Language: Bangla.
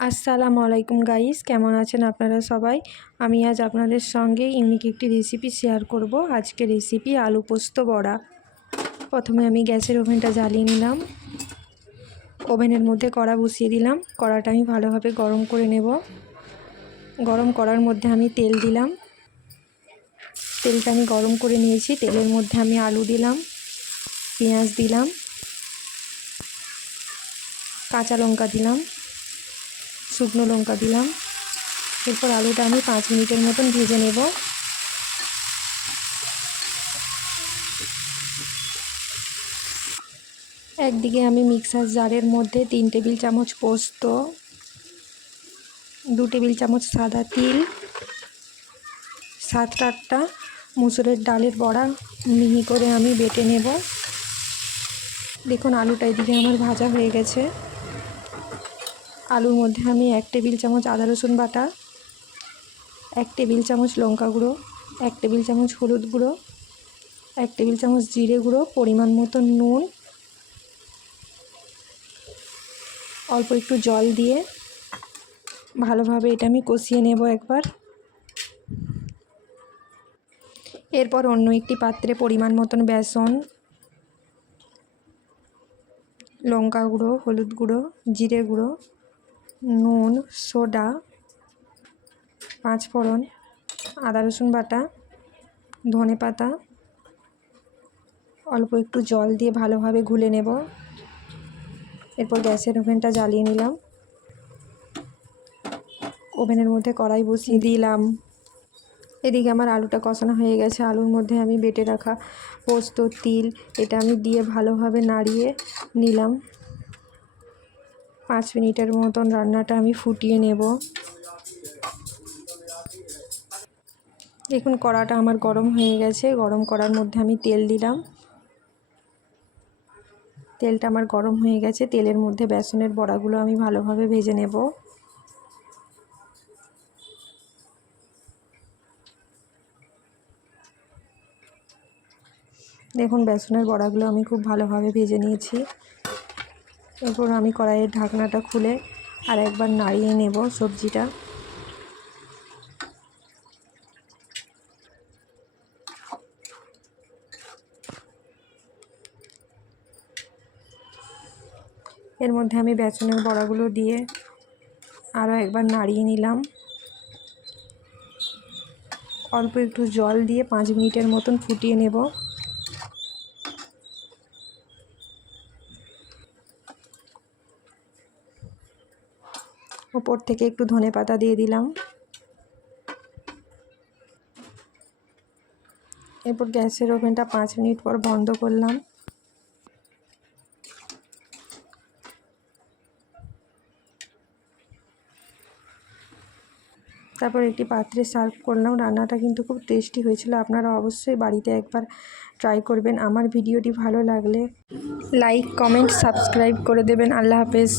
আসসালামু আলাইকুম গাইস, কেমন আছেন আপনারা সবাই? আমি আজ আপনাদের সঙ্গে ইউনিক একটি রেসিপি শেয়ার করব। আজকে রেসিপি আলু পোস্ত বড়া। প্রথমে আমি গ্যাসের ওভেনটা জ্বালিয়ে নিলাম। ওভেনের মধ্যে কড়া বসিয়ে দিলাম। কড়াটা আমি ভালোভাবে গরম করে নেব। গরম করার মধ্যে আমি তেল দিলাম। তেলটা আমি গরম করে নিয়েছি। তেলের মধ্যে আমি আলু দিলাম, পেঁয়াজ দিলাম, কাঁচা লঙ্কা দিলাম। শুকনো লঙ্কা দিলাম। এরপর আলুটা আমি পাঁচ মিনিটের মতন ভেজে নেব। একদিকে আমি মিক্সার জারের মধ্যে তিন টেবিল চামচ পোস্ত, দু টেবিল চামচ সাদা তিল, সাত আটটা মুসুরের ডালের বড়া মিহি করে আমি বেটে নেব। দেখুন আলুটা এদিকে আমার ভাজা হয়ে গেছে। আলুর মধ্যে আমি এক টেবিল চামচ আদা রসুন বাটা, এক টেবিল চামচ লঙ্কা গুঁড়ো, এক টেবিল চামচ হলুদ গুঁড়ো, এক টেবিল চামচ জিরে গুঁড়ো, পরিমাণ মতো নুন, অল্প একটু জল দিয়ে ভালোভাবে এটা আমি কষিয়ে নেব একবার। এরপর অন্য একটি পাত্রে পরিমাণ মতন বেসন, লঙ্কা গুঁড়ো, হলুদ গুঁড়ো, জিরে গুঁড়ো নুন, সোডা, পাঁচফোড়ন, আদা, রসুন বাটা, ধনে পাতা, অল্প একটু জল দিয়ে ভালোভাবে ঘুলে নেব। এরপর গ্যাসের ওভেনটা জ্বালিয়ে নিলাম। ওভেনের মধ্যে কড়াই বসিয়ে দিলাম। এদিকে আমার আলুটা কষানো হয়ে গেছে। আলুর মধ্যে আমি বেটে রাখা পোস্ত, তিল, এটা আমি দিয়ে ভালোভাবে নাড়িয়ে নিলাম। পাঁচ মিনিটের মতন রান্নাটা আমি ফুটিয়ে নেব। দেখুন, কড়াটা আমার গরম হয়ে গেছে। গরম করার মধ্যে আমি তেল দিলাম। তেলটা আমার গরম হয়ে গেছে। তেলের মধ্যে বেসনের বড়াগুলো আমি ভালোভাবে ভেজে নেব। দেখুন, বেসনের বড়াগুলো আমি খুব ভালোভাবে ভেজে নিয়েছি। এরপর আমি কড়াইয়ের ঢাকনাটা খুলে আর একবার নাড়িয়ে নেব সবজিটা। এর মধ্যে আমি বেসনের বড়াগুলো দিয়ে আরও একবার নাড়িয়ে নিলাম। অল্প একটু জল দিয়ে পাঁচ মিনিটের মতন ফুটিয়ে নেব। ওপর থেকে একটু ধনে পাতা দিয়ে দিলাম। এরপর গ্যাসের ওভেনটা পাঁচ মিনিট পর বন্ধ করলাম। তারপর একটি পাত্রে সার্ভ করলাম। রান্নাটা কিন্তু খুব টেস্টি হয়েছিল। আপনারা অবশ্যই বাড়িতে একবার ট্রাই করবেন। আমার ভিডিওটি ভালো লাগলে লাইক, কমেন্ট, সাবস্ক্রাইব করে দেবেন। আল্লাহ হাফেজ।